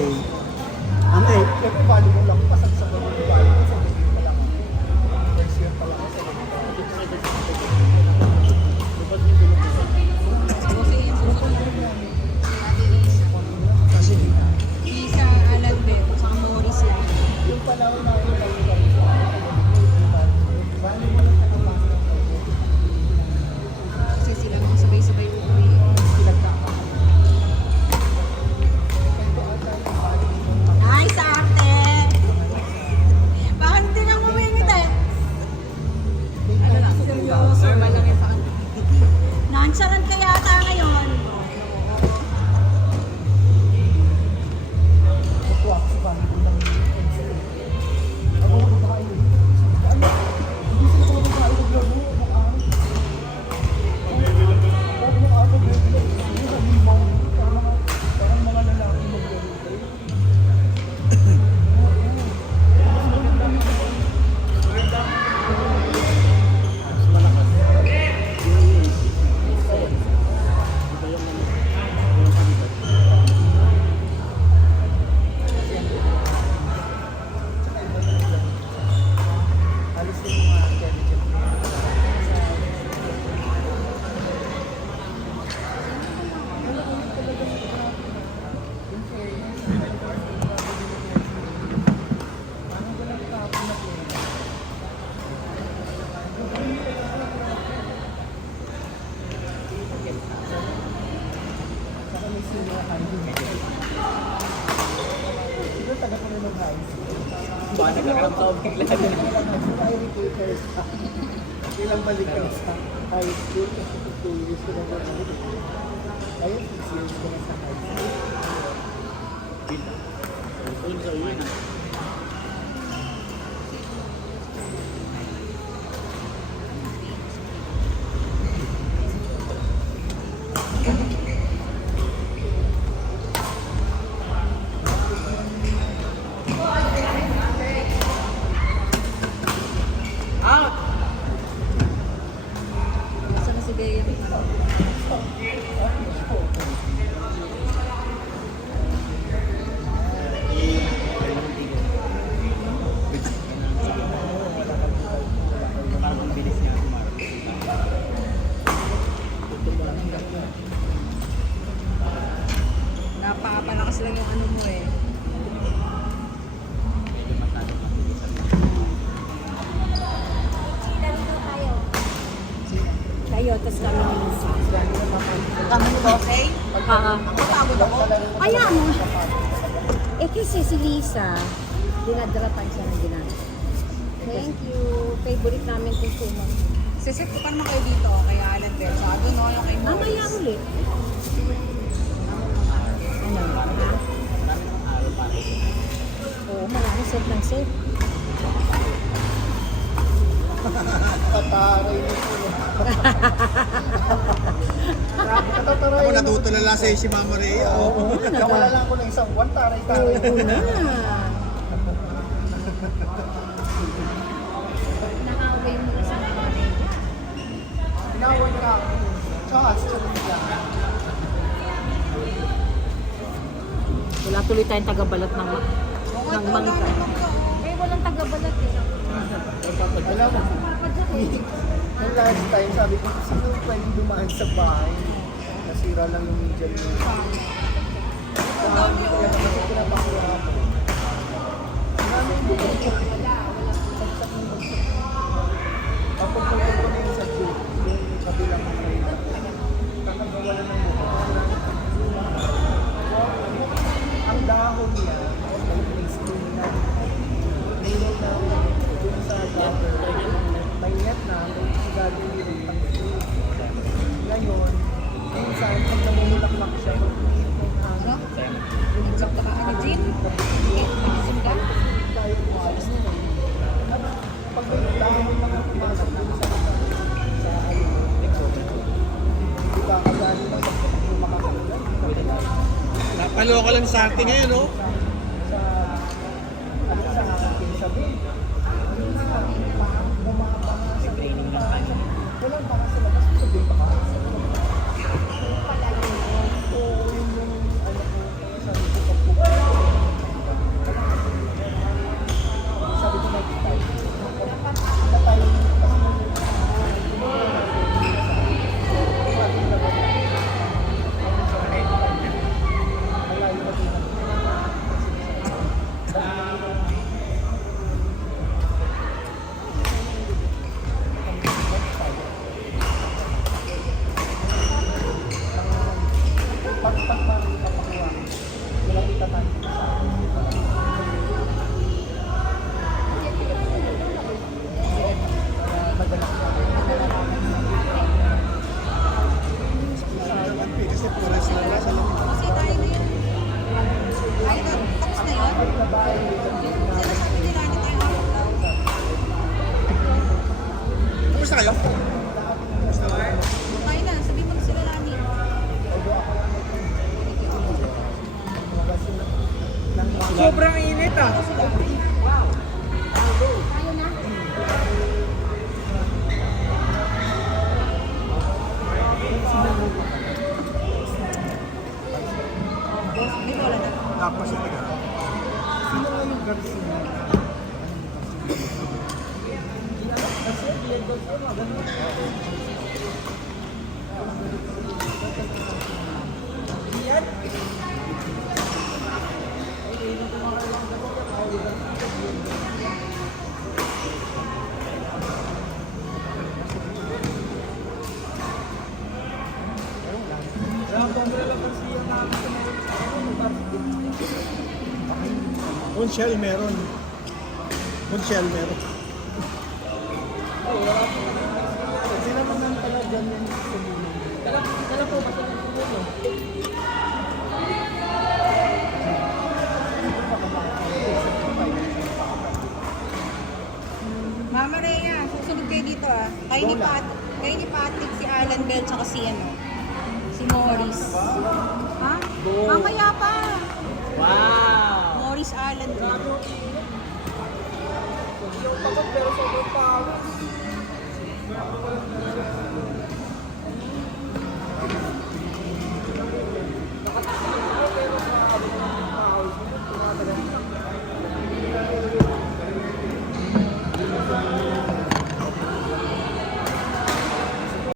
Okay. Ang eh, Siyempre, value mo lang. Pasag sa value mo. Sa value pa lang. First year pa lang. Sa value pa kasi Isa, Alan Bell, sa Morris lang. yung panahon na yun, value mo lang nakapasok. Kasi sila mga sabay-sabay uuwi. Ay, sa arte! Bakit hindi nang umingit eh? Ano lang, seryoso, malaki sa kanila. Nonchalant ka yata ngayon. Kukuha ko sa value mo lang. Ako, kayo. Ano? Hindi sila ko kayo. Naglaro. Parang mga lalaki maglaro. Halos yung mga intelligent siguro taga ko rin ng high school. Baka nagkakaroon bigla. Ilang balikan sa high school kasi 2 years ko na ba ayun, 6 years ko na sa high school. Out! Basta na si Bea. Parang ang bilis niya tumarap. Napapalakas lang yung ano mo eh. Medyo matalo ang bilisan. Kayo, tapos kami ni Lisa. Kami ni Bosay? Pagod ako. Kaya mo. Eh kasi si Lisa, dinadratan siya ng ginagawa. Thank you. Favorite namin kung suma. Sisit ko pa naman kayo dito, kay Alan Bell. So, doon no, yung kay Mamaya Morris. ulit. Ano? Ha? Marami namang araw para ito. Oo, marami set ng set. Tataray na po. Grabe ka tataray. ako natutulala sa'yo si Mama Rhea. Oo, Nawala lang ako ng isang buwan, taray-taray. Oo na. Nakaway mo na sa nanay niya. Tinawag na ako. Chas, lang. Wala tuloy tayong tagabalat ng mangka. Eh, walang tagabalat eh. Alam mo, yung last time, sabi ko, sino pwede dumaan sa bahay? Nasira lang yung media niya. Kaya kasi pinapakuha ako. Marami yung buto ko. Pagpagpagpag ko na yung sa group, yung kabilang mga kakagawala ng mukha. Ang dahon niya, may place din na mayroon na dun sa gutter. May net na, may gagawin yung pag-ibig. Ngayon, minsan, pag namumulaklak siya, yung hangin. Yung Sakto ka ni Jean? Sunda? tayo umalis na yun. At pag may dahon yung mga pumasok dun sa di ba, kagani lang yung makakagulan. Napaloka lang sa atin ngayon, no? Sa ano sa akin sabi. Yung bumaba nga sa Training lang tayo. walang baka sa labas sa sabi baka. Oo, yun yung ano ko sabi ko pag Pares na lasa lang. Kasi tayo na yun. Ay, tapos na yun. Sila sabi nila, hindi tayo harap daw. Kamusta kayo? Tayo na, sabi mo sila Lani. Sobrang init ah. Tayo na. May bola na. Tapos ito ka. Sino nga yung Garcia? Punshell meron. Punshell meron. Sila naman pala dyan yan sa bulan. Dala po ba sila ng bulan? Mama Rhea, susunod kayo dito ah. Kayo ni Patrick, si Alan Bell, tsaka si ano, si Morris. Ha? Mamaya